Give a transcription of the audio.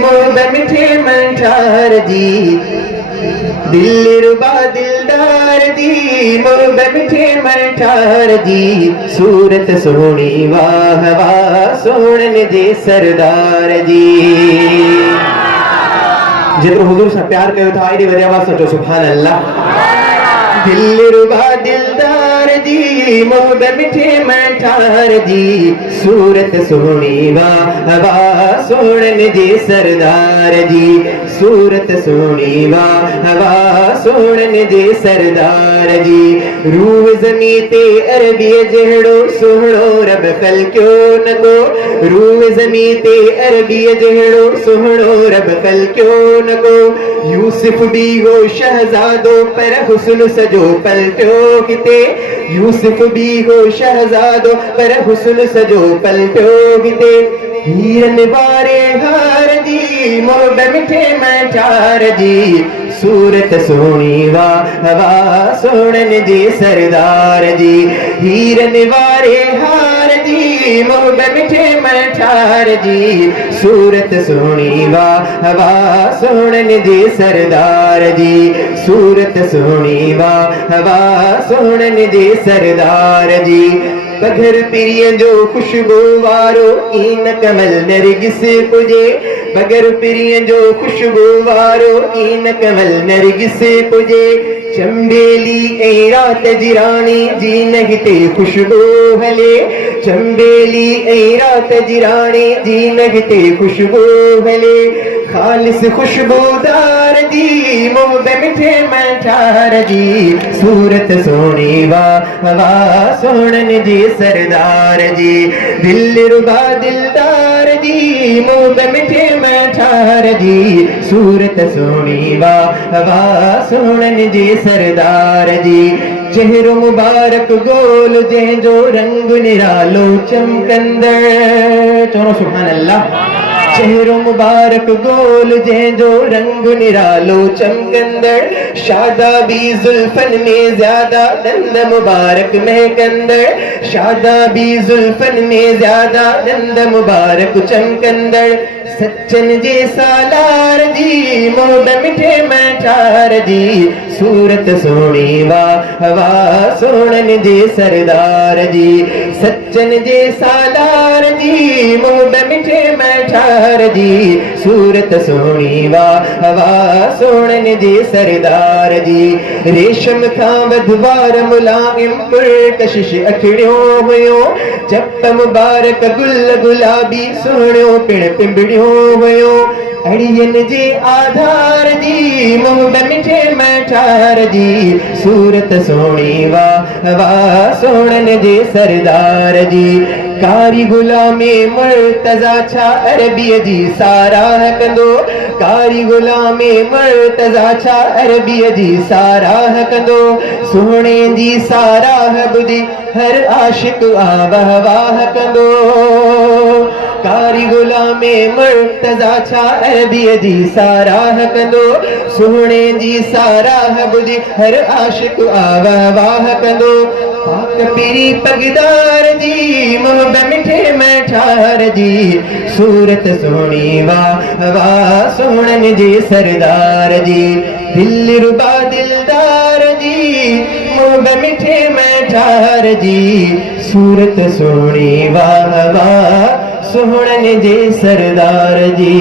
मोहब्बत मिठे मंठार जी दिल रुबा दिलदार दी मोहब्बत मिठे मंठार जी सूरत सोहनी वाह वाह सोहन जे सरदार जी जेतिरो हुजूर सां प्यार कयो था एॾी वॾी आवाज़ सां चओ सुभान अल्लाह दिल रुबा दिलदार जी मोहब्बत मिठे मंठार जी सूरत सोहनी वाह वाह सोहन जे सरदार जी सूरत सोहनी वाह वाह सोहन जे सरदार जी रूह ज़मी ते अरबी जहिड़ो सुहिणो रब ख़ल्क़ियो न को रूह ज़मी ते अरबी जहिड़ो सुहिणो रब ख़ल्क़ियो न को यूसुफ भी हो शहज़ादो पर हुस्न सजो पलटियो किते यूसुफ भी हो शहज़ादो पर हुस्न सजो पलटियो किते हीरन वारे हार जी मोहब्बत मिठे मंठार जी सूरत सोहनी वाह वाह सोहन जे सरदार जी हीरन वारे हार जी मोहब्बत मिठे मंठार जी सूरत सोहनी वाह वाह सोहन जे सरदार जी सूरत सोहनी वाह वाह सोहन जे सरदार जी पघर पिरिय जो खुशबू वारो इन कमल नरगिस पुजे बगर पिरिय जो खुशबू वारो इन कमल नरगिस पुजे चंबेली ऐ रात जी रानी जी नगते खुशबू हले चंबेली ऐ रात जी रानी जी नगते खुशबू हले खालिस खुशबूदार जी मोहब्बत मिठे मंठार जी सूरत सोहनी वाह वाह सोहन जे सरदार जी दिल रुबा दिलदार जी मोहब्बत मिठे मंठार जी सूरत सोहनी वाह वाह सोहन जे सरदार जी चेहरो मुबारक गोल जंहिंजो रंग निरालो चमकंदड़ चवणो सुभान अल्लाह चेहरो मुबारक गोल जंहिंजो रंग निरालो चमकंदड़ शादाबी जुल्फन में ज्यादा दंद मुबारक महकंदड़ शादाबी जुल्फन में ज्यादा दंद मुबारक चमकंदड़ सच्चन जे सालार जी मोहब्बत मिठे मंठार जी सूरत सोहनी वाह वाह सोहन जे सरदार जी सच्चन जे सालार जी मोहब्बत मिठे मंठार जी सूरत सोहनी वाह वाह सोहन जे सरदार जी रेशम खां वधवार मुलायम पुरकशिश अखिड़ियो हुयो चप मुबारक गुल गुलाबी सोहणियो पिण पिंबड़ियो हुयो अड़ियन जे आधार जी मोहब्बत मिठे मंठार जी सूरत सोहनी वाह वाह सोहन जे सरदार जी कारी गुलामे मुर्तज़ा छा अरबीअ जी साराह कंदो कारी गुलामे मुर्तज़ा छा अरबीअ जी साराह कंदो सोहणे जी साराह ॿुधी हर आशिक वाह वाह कंदो कारी गुलामे मुर्तज़ा छा अरबीअ जी साराह कंदो सोहणे जी साराह ॿुधी हर आशिक वाह वाह कंदो पाक पीरी पगदार जी मोहब्बत मिठे मंठार जी सूरत सोहनी वाह वाह सोहन जे सरदार जी दिल रुबा दिलदार जी मोहब्बत मिठे मंठार जी सूरत सोहनी वाह वाह सोहन जे सरदार जी।